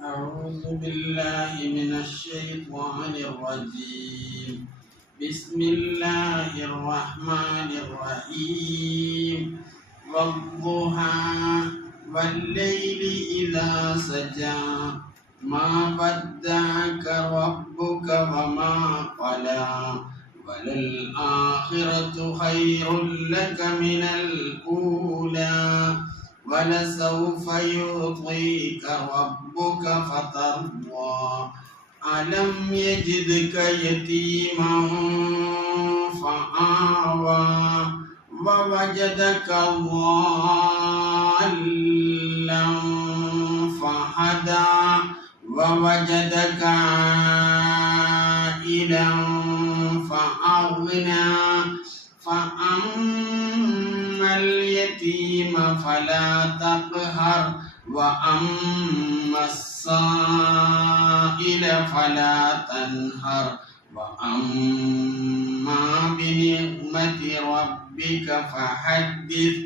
أعوذ بالله من الشيطان الرجيم. بسم الله الرحمن الرحيم. والضحى والليل إذا سجى ما ودعك ربك وما قلى وللآخرة خير لك من الأولى ولسوف يعطيك ربك فترضى ألم يجدك يتيما فآوى ووجدك ضالا فهدى ووجدك عائلا فأغنى فأما اليتيم فلا تقهر وأما السائل فلا تنهر وأما بنعمة ربك فحدث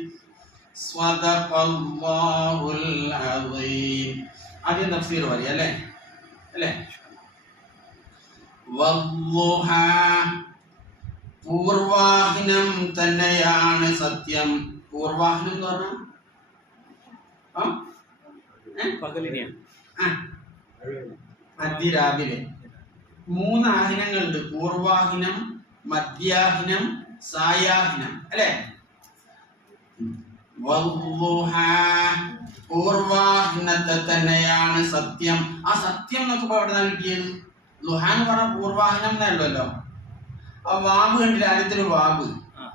صدق الله العظيم. ആദ്യം തഫ്സീർ പറയാം അല്ലേ വദ്ദുഹാ പൂർവാഹിനം തന്നെയാണ് സത്യം. പൂർവാഹിനം എന്ന് പറഞ്ഞാൽ മധ്യരാവിലെ 3 ആഹിനങ്ങളുണ്ട്. പൂർവാഹിനം, മധ്യാഹിനം, സായാഹിനം അല്ലെ. പൂർവാഹിനത്തെ തന്നെയാണ് സത്യം. ആ സത്യം എന്നൊക്കെ എവിടെ നിന്നാണ് കിട്ടിയത്? ലുഹാ എന്ന് പറഞ്ഞ പൂർവാഹിനം എന്നല്ലോ. ആ വാബ് കണ്ടില്ല, ആദ്യത്തെ ഒരു വാബ്,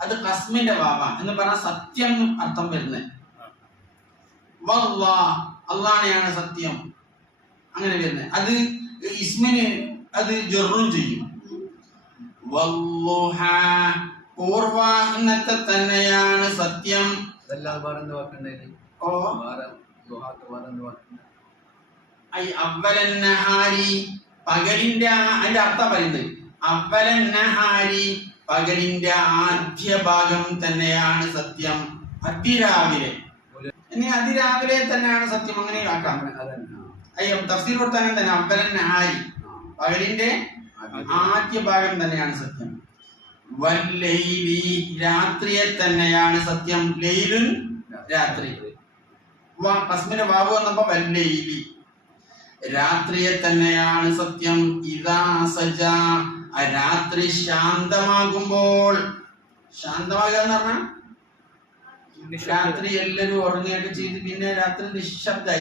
അത് കസ്മിന്റെ വാബാണ് എന്ന് പറഞ്ഞാൽ സത്യം അർത്ഥം വരുന്നത്. അള്ളാണെയാണ് സത്യം അങ്ങനെ വരുന്നത്. അത് ഇസ്മിന് അത് ജറും ചെയ്യും. പൂർവാഹിനത്തെ തന്നെയാണ് സത്യം. പകലിന്റെ അതിന്റെ അർത്ഥം പറയുന്നത് അവലന്നഹാരി പകലിന്റെ ആദ്യ ഭാഗം തന്നെയാണ് സത്യം. അതിരാവിലെ ഇനി അതിരാവിലെ തന്നെയാണ് സത്യം, അങ്ങനെ ആക്കാം. തഫ്സീർ കൊടുത്താൽ തന്നെ അവലന്നഹാരി പകലിന്റെ ആദ്യ ഭാഗം തന്നെയാണ് സത്യം. വല്ലൈലി രാത്രിയെ തന്നെയാണ് സത്യം. ലൈലുൻ രാത്രി. കസ്മിന്റെ വാവ് വന്നപ്പോ വല്ലൈലി രാത്രിയെ തന്നെയാണ് സത്യം. ഇദാ സജാ രാത്രി ശാന്തമാകുമ്പോൾ. ശാന്തമാകുക എന്ന് പറഞ്ഞാൽ രാത്രി എല്ലാവരും ഉറങ്ങുകയൊക്കെ ചെയ്ത് പിന്നെ രാത്രി നിശബ്ദമായി.